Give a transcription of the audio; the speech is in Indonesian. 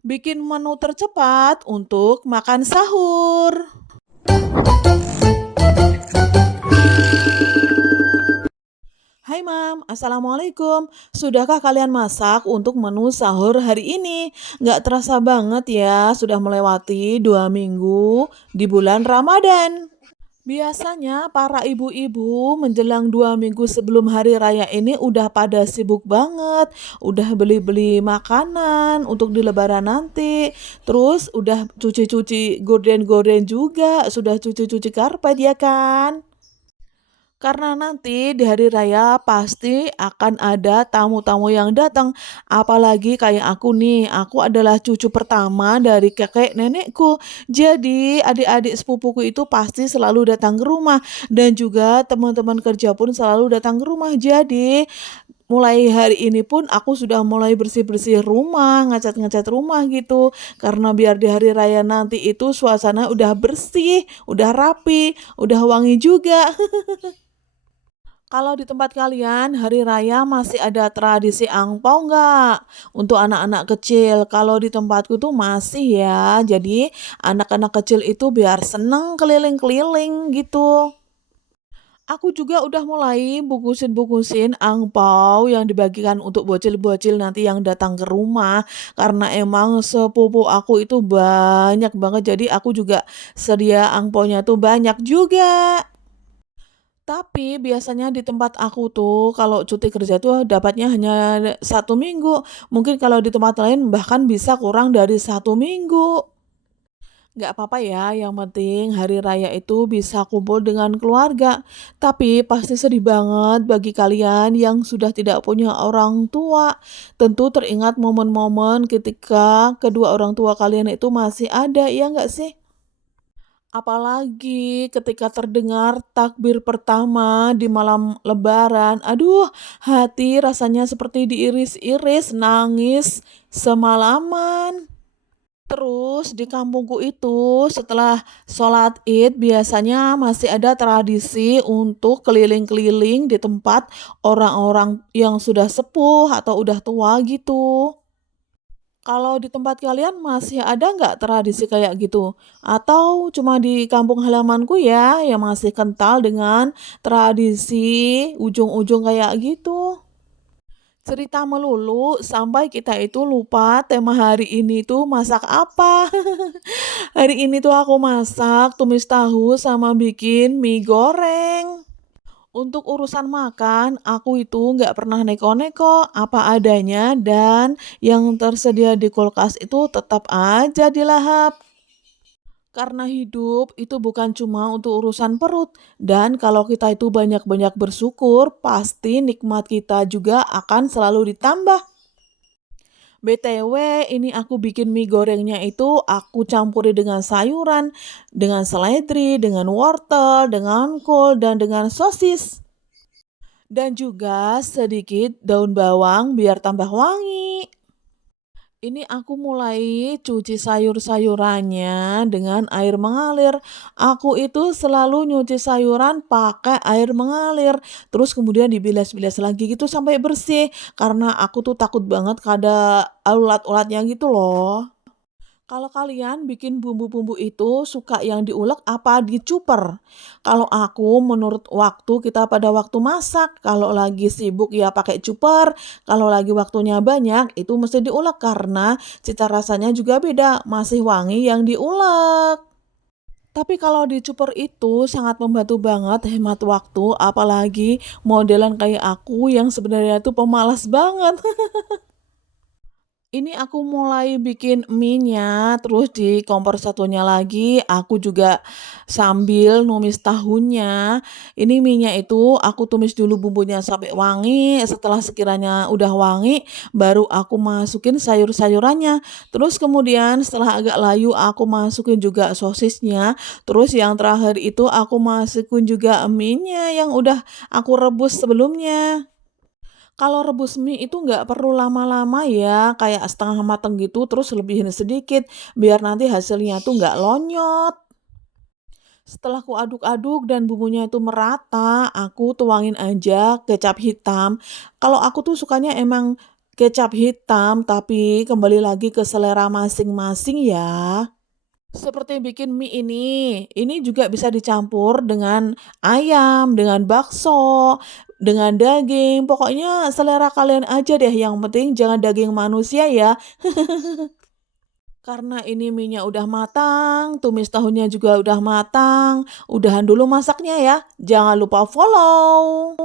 Bikin menu tercepat untuk makan sahur. Hai Mam, Assalamualaikum. Sudahkah kalian masak untuk menu sahur hari ini? Nggak terasa banget ya, sudah melewati 2 minggu di bulan Ramadan. Biasanya para ibu-ibu menjelang 2 minggu sebelum hari raya ini udah pada sibuk banget. Udah beli-beli makanan untuk di lebaran nanti. Terus udah cuci-cuci gorden-gorden juga. Sudah cuci-cuci karpet ya kan? Karena nanti di hari raya pasti akan ada tamu-tamu yang datang. Apalagi kayak aku nih, aku adalah cucu pertama dari kakek nenekku. Jadi adik-adik sepupuku itu pasti selalu datang ke rumah. Dan juga teman-teman kerja pun selalu datang ke rumah. Jadi mulai hari ini pun aku sudah mulai bersih-bersih rumah, ngecat-ngecat rumah gitu. Karena biar di hari raya nanti itu suasana udah bersih, udah rapi, udah wangi juga. Kalau di tempat kalian, hari raya masih ada tradisi angpau nggak? Untuk anak-anak kecil, kalau di tempatku tuh masih ya. Jadi anak-anak kecil itu biar seneng keliling-keliling gitu. Aku juga udah mulai bungkusin-bungkusin angpau yang dibagikan untuk bocil-bocil nanti yang datang ke rumah. Karena emang sepupu aku itu banyak banget, jadi aku juga sedia angpaunya tuh banyak juga. Tapi biasanya di tempat aku tuh kalau cuti kerja tuh dapatnya hanya 1 minggu. Mungkin kalau di tempat lain bahkan bisa kurang dari 1 minggu. Nggak apa-apa ya, yang penting hari raya itu bisa kumpul dengan keluarga. Tapi pasti sedih banget bagi kalian yang sudah tidak punya orang tua. Tentu teringat momen-momen ketika kedua orang tua kalian itu masih ada, ya nggak sih? Apalagi ketika terdengar takbir pertama di malam lebaran, aduh hati rasanya seperti diiris-iris, nangis semalaman. Terus di kampungku itu setelah sholat id biasanya masih ada tradisi untuk keliling-keliling di tempat orang-orang yang sudah sepuh atau udah tua gitu. Kalau di tempat kalian masih ada nggak tradisi kayak gitu? Atau cuma di kampung halamanku ya yang masih kental dengan tradisi ujung-ujung kayak gitu? Cerita melulu sampai kita itu lupa tema hari ini tuh masak apa. Hari ini tuh aku masak tumis tahu sama bikin mie goreng. Untuk urusan makan, aku itu nggak pernah neko-neko apa adanya dan yang tersedia di kulkas itu tetap aja dilahap. Karena hidup itu bukan cuma untuk urusan perut dan kalau kita itu banyak-banyak bersyukur, pasti nikmat kita juga akan selalu ditambah. BTW, ini aku bikin mie gorengnya itu aku campuri dengan sayuran, dengan seledri, dengan wortel, dengan kol, dan dengan sosis. Dan juga sedikit daun bawang biar tambah wangi. Ini aku mulai cuci sayur-sayurannya dengan air mengalir. Aku itu selalu nyuci sayuran pakai air mengalir. Terus kemudian dibilas-bilas lagi gitu sampai bersih. Karena aku tuh takut banget ada ulat-ulatnya gitu loh. Kalau kalian bikin bumbu-bumbu itu suka yang diulek apa dicuper? Kalau aku menurut waktu kita pada waktu masak, kalau lagi sibuk ya pakai cuper, kalau lagi waktunya banyak itu mesti diulek karena cita rasanya juga beda, masih wangi yang diulek. Tapi kalau dicuper itu sangat membantu banget hemat waktu, apalagi modelan kayak aku yang sebenarnya itu pemalas banget. Ini aku mulai bikin mie-nya, terus di kompor satunya lagi aku juga sambil numis tahunya. Ini mie-nya itu aku tumis dulu bumbunya sampai wangi, setelah sekiranya udah wangi, baru aku masukin sayur-sayurannya. Terus kemudian setelah agak layu aku masukin juga sosisnya, terus yang terakhir itu aku masukin juga mie-nya yang udah aku rebus sebelumnya. Kalau rebus mie itu nggak perlu lama-lama ya, kayak setengah mateng gitu, terus lebihin sedikit, biar nanti hasilnya tuh nggak lonyot. Setelah ku aduk-aduk dan bumbunya itu merata, aku tuangin aja kecap hitam. Kalau aku tuh sukanya emang kecap hitam, tapi kembali lagi ke selera masing-masing ya. Seperti bikin mie ini juga bisa dicampur dengan ayam, dengan bakso, dengan daging, pokoknya selera kalian aja deh, yang penting jangan daging manusia ya. Karena ini mie-nya udah matang, tumis tahunya juga udah matang, udahan dulu masaknya ya. Jangan lupa follow.